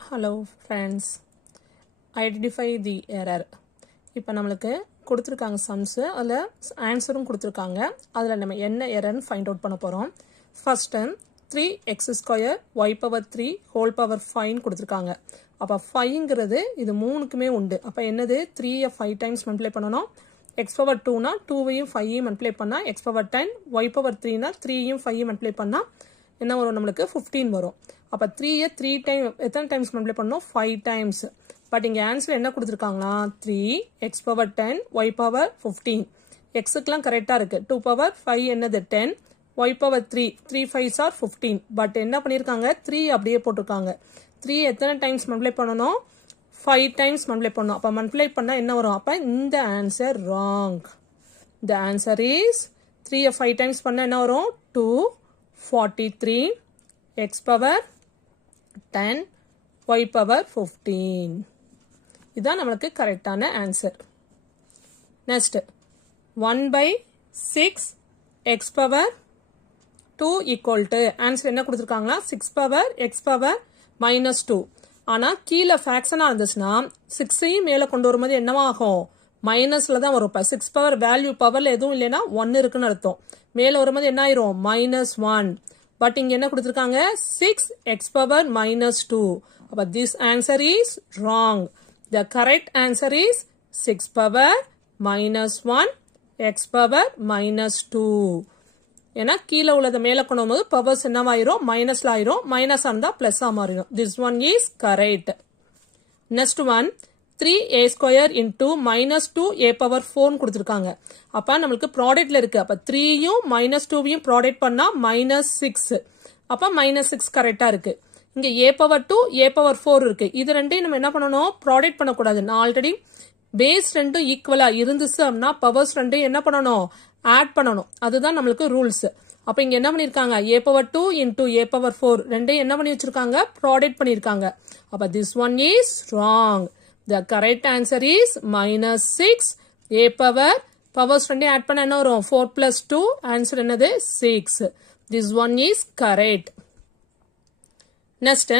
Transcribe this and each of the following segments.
Hello friends, identify the error. இப்போ நம்மளுக்கு கொடுத்துருக்காங்க சம்ஸ், அதில் ஆன்சரும் கொடுத்துருக்காங்க. அதில் நம்ம என்ன எரர்னு ஃபைண்ட் அவுட் பண்ண போகிறோம். First 3x² y⁻3 whole power 5 கொடுத்துருக்காங்க. அப்போ 5ங்கிறது இது மூணுக்குமே உண்டு. அப்போ என்னது 3யை 5 டைம்ஸ் மல்டிப்ளை பண்ணணும். x⁻2னா 2வையும் 5யும் மல்டிப்ளை பண்ணால் x⁻10, y⁻3னா 3யும் 5யும் மல்டிப்ளை பண்ணால் என்ன வரும், நம்மளுக்கு 15 வரும். அப்போ 3யை 3 டைம் எத்தனை டைம்ஸ் மல்டிப்ளை பண்ணணும், 5 டைம்ஸ். பட் இங்கே ஆன்சர் என்ன கொடுத்துருக்காங்களா, 3x⁻10 y⁻15. எக்ஸுக்கெலாம் கரெக்டாக இருக்குது. 2⁻5 என்னது 10, y⁻3 3 5s are 15. பட் என்ன பண்ணியிருக்காங்க, 3 அப்படியே போட்டிருக்காங்க. 3 எத்தனை டைம்ஸ் மல்டிப்ளை பண்ணணும், 5 டைம்ஸ் மல்டிப்ளை பண்ணணும். அப்போ மல்டிப்ளை பண்ணால் என்ன வரும், அப்போ இந்த answer wrong. The answer is 3யை 5 டைம்ஸ் பண்ணால் என்ன வரும், 243 x⁻10 y⁻15. இதுதான் நம்மளுக்கு கரெக்டான answer. Next 1/6 x⁻2 equal to answer என்ன கொடுத்துருக்காங்களா, 6x⁻2. ஆனால் கீழே ஃப்ராக்ஷனாக இருந்துச்சுன்னா 6ஐயும் மேலே கொண்டு வரும்போது என்னவாகும், மைனஸில் தான் வரும். இப்போ 6 வேல்யூ பவரில் எதுவும் இல்லைன்னா 1 இருக்குன்னு அர்த்தம். மேலே வரும்போது என்ன ஆயிரும், -1. பட் இங்கே என்ன கொடுத்துருக்காங்க, 6x⁻2. அப்போ this answer is wrong. The correct answer is 6⁻−1 x⁻−2. ஏன்னா கீழே உள்ளதை மேலே கொண்டு வரும்போது பவர்ஸ் என்னவாயிரும், மைனஸ்ல ஆயிரும். மைனஸாக இருந்தால் ப்ளஸ்ஸாக மாறிடும். This one is correct. Next one 3a² into -2a⁴ கொடுத்துருக்காங்க. அப்போ நம்மளுக்கு ப்ராடக்ட்ல இருக்கு. அப்போ 3யும் -2வையும் ப்ராடக்ட் பண்ணா -6. அப்போ -6 கரெக்டா இருக்கு. இங்க a⁻2 a⁴ இருக்கு. இது ரெண்டையும் நம்ம என்ன பண்ணணும், ப்ராடக்ட் பண்ணக்கூடாது. நான் ஆல்ரெடி பேஸ் ரெண்டும் ஈக்குவலா இருந்துச்சு அப்படின்னா பவர்ஸ் ரெண்டையும் என்ன பண்ணணும், ஆட் பண்ணணும். அதுதான் நம்மளுக்கு ரூல்ஸ். அப்போ இங்க என்ன பண்ணிருக்காங்க, a⁻2 into a⁻4 ரெண்டையும் என்ன பண்ணி வச்சிருக்காங்க, ப்ராடக்ட் பண்ணிருக்காங்க. அப்போ this one is wrong. The correct answer is -6 a power. Powers ரெண்டே ஆட் பண்ண என்ன வரும், 4 + 2. ஆன்சர் என்னது, 6. This one is correct. Next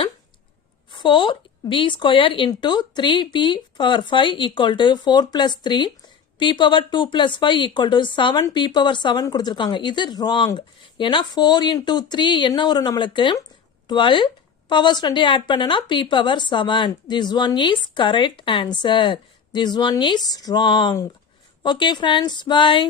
4b² into 3p⁵ equal to 4 + 3 p⁻2 + 5 equal to 7p⁻7 கொடுத்துருக்காங்க. இது ராங். ஏன்னா 4 into 3 என்ன வரும், நம்மளுக்கு 12. பவர்ஸ் ரெண்டே ஆட் பண்ணனா p⁻7. This one is correct answer. This one is wrong. Okay friends, bye.